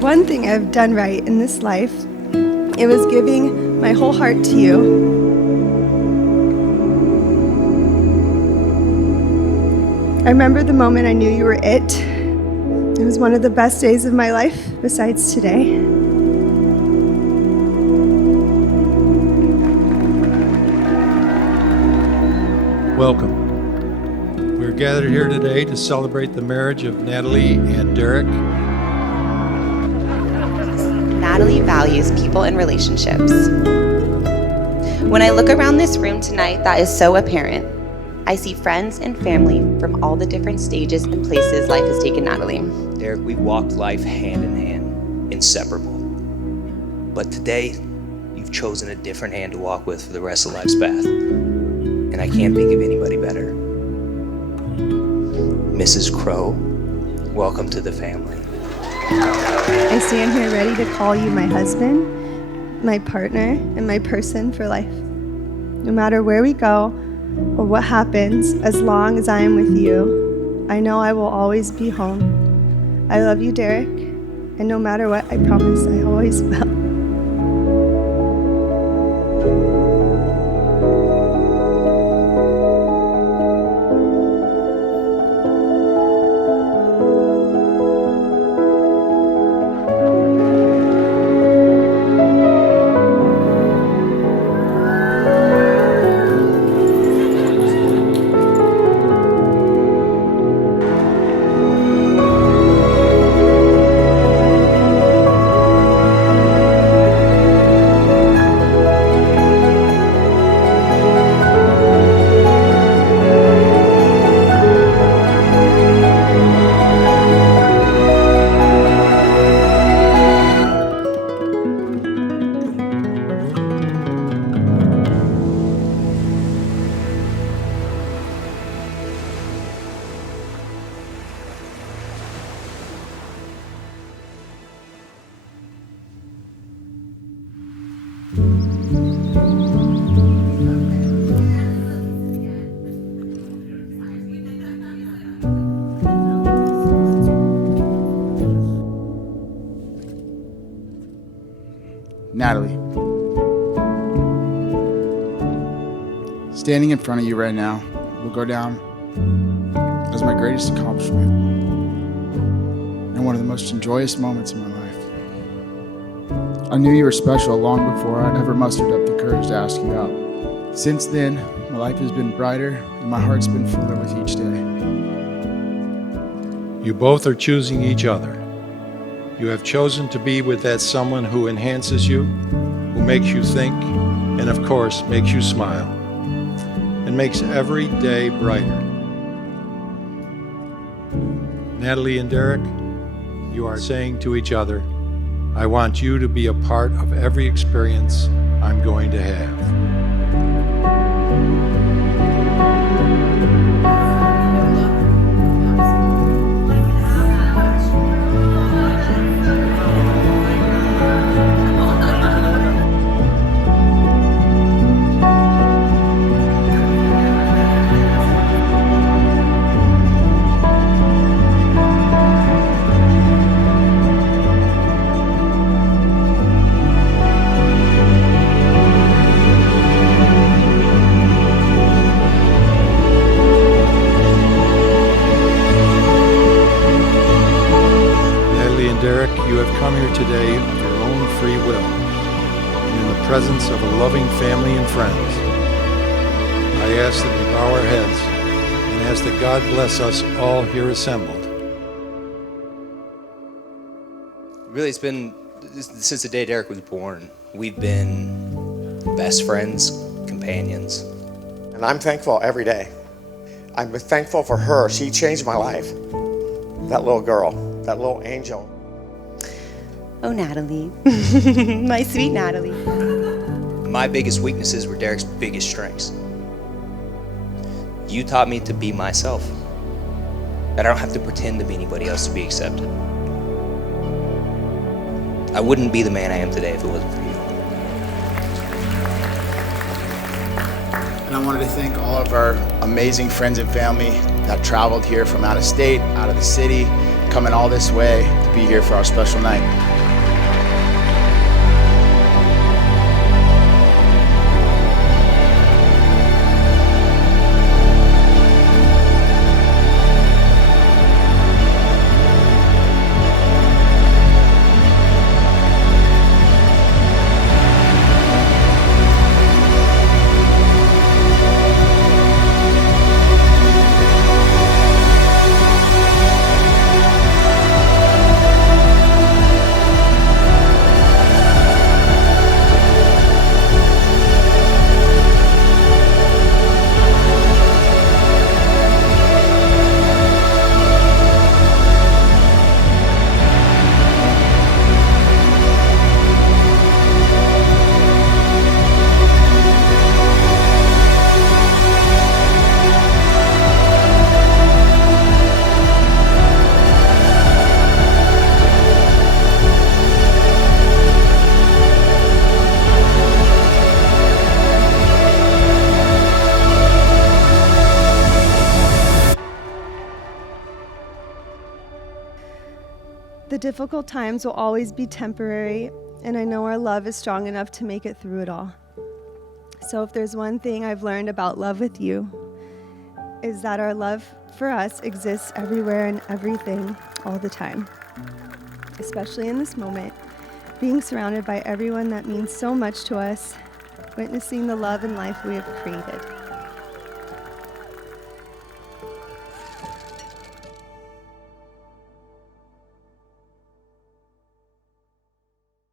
one thing I've done right in this life, it was giving my whole heart to you. I remember the moment I knew you were it. It was one of the best days of my life, besides today. Welcome. We're gathered here today to celebrate the marriage of Natalie and Derrick. Natalie values people and relationships. When I look around this room tonight, that is so apparent. I see friends and family from all the different stages and places life has taken Natalie. Derrick, we walked life hand in hand, inseparable. But today, you've chosen a different hand to walk with for the rest of life's path. And I can't think of anybody better. Mrs. Crow, welcome to the family. I stand here ready to call you my husband, my partner, and my person for life. No matter where we go or what happens, as long as I am with you, I know I will always be home. I love you, Derrick, and no matter what, I promise I always will. Natalie, standing in front of you right now will go down as my greatest accomplishment and one of the most joyous moments in my life. I knew you were special long before I'd ever mustered up the courage to ask you out. Since then, my life has been brighter and my heart's been fuller with each day. You both are choosing each other. You have chosen to be with that someone who enhances you, who makes you think, and of course, makes you smile, and makes every day brighter. Natalie and Derrick, you are saying to each other, I want you to be a part of every experience I'm going to have. Derrick, you have come here today of your own free will and in the presence of a loving family and friends. I ask that we bow our heads and ask that God bless us all here assembled. Really, it's been, since the day Derrick was born, we've been best friends, companions. And I'm thankful every day. I'm thankful for her. She changed my life. That little girl, that little angel. Oh, Natalie. My sweet Natalie. My biggest weaknesses were Derrick's biggest strengths. You taught me to be myself. That I don't have to pretend to be anybody else to be accepted. I wouldn't be the man I am today if it wasn't for you. And I wanted to thank all of our amazing friends and family that traveled here from out of state, out of the city, coming all this way to be here for our special night. The difficult times will always be temporary, and I know our love is strong enough to make it through it all. So if there's one thing I've learned about love with you, is that our love for us exists everywhere and everything all the time, especially in this moment, being surrounded by everyone that means so much to us, witnessing the love and life we have created.